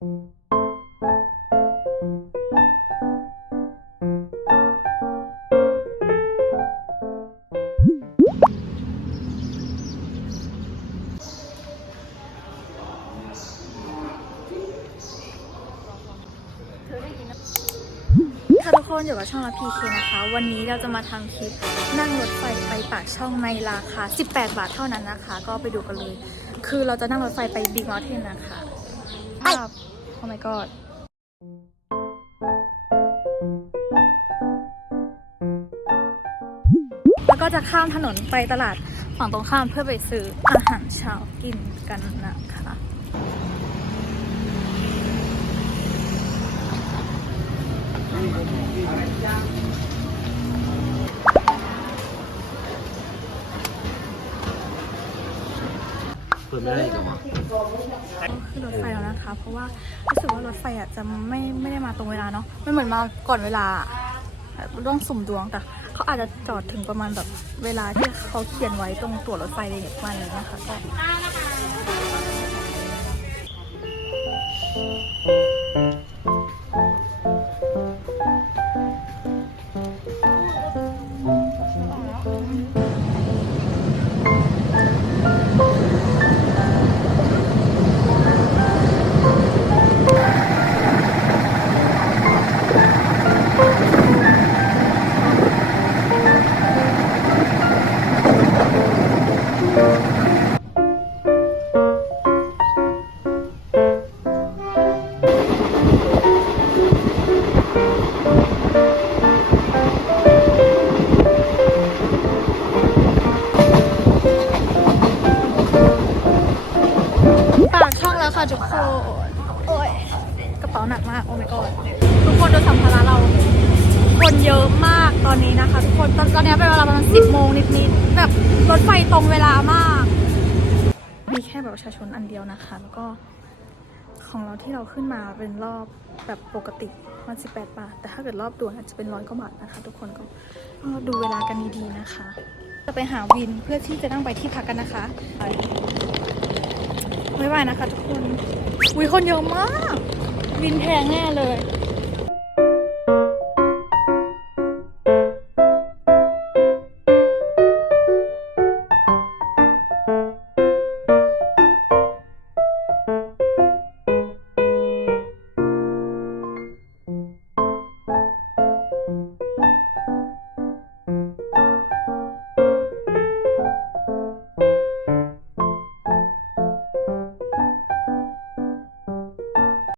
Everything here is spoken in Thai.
ค่ะทุกคนอยู่กับช่องพีเคนะคะ วันนี้เราจะมาทำคลิปนั่งรถไฟไปปากช่องในราคา 18 บาทเท่านั้นนะคะ ก็ไปดูกันเลย คือเราจะนั่งรถไฟไปบิ๊กมอเทนนะคะ oh my god แล้วก็จะข้ามถนนไปตลาดฝั่งตรงข้ามเพื่อไปซื้ออาหารเช้ากินกันนะคะ เปิดไม่ได้กันวะขึ้นรถไฟแล้วนะคะ เพราะว่ารู้สึกว่ารถไฟอะจะไม่ไม่ได้มาตรงเวลาเนาะไม่เหมือนมาก่อนเวลาต้องสุ่มดวงแต่เขาอาจจะจอดถึงประมาณแบบเวลาที่เขาเขียนไว้ตรงตั๋วรถไฟอะไรอย่างเงี้ยประมาณนี้นะคะก็ ทุกคน โอ้ย กระเป๋าหนักมาก โอ้ my god ทุกคนดูสัมภาระเรา คนเยอะมากตอนนี้นะคะ ทุกคน ตอนตอนนี้เป็นเวลาประมาณสิบโมงนิดๆ แบบรถไฟตรงเวลามาก มีแค่แบบประชาชนอันเดียวนะคะ แล้วก็ของเราที่เราขึ้นมาเป็นรอบแบบปกติมัน18บแปดบาท แต่ถ้าเกิดรอบด่วนอาจจะเป็นร้อยกว่าบาทนะคะ ทุกคนก็ดูเวลากันดีๆนะคะ จะไปหาวินเพื่อที่จะนั่งไปที่พักกันนะคะ บ๊ายบายนะคะทุกคนอุ้ยคนเยอะมาก วินแพงแน่เลย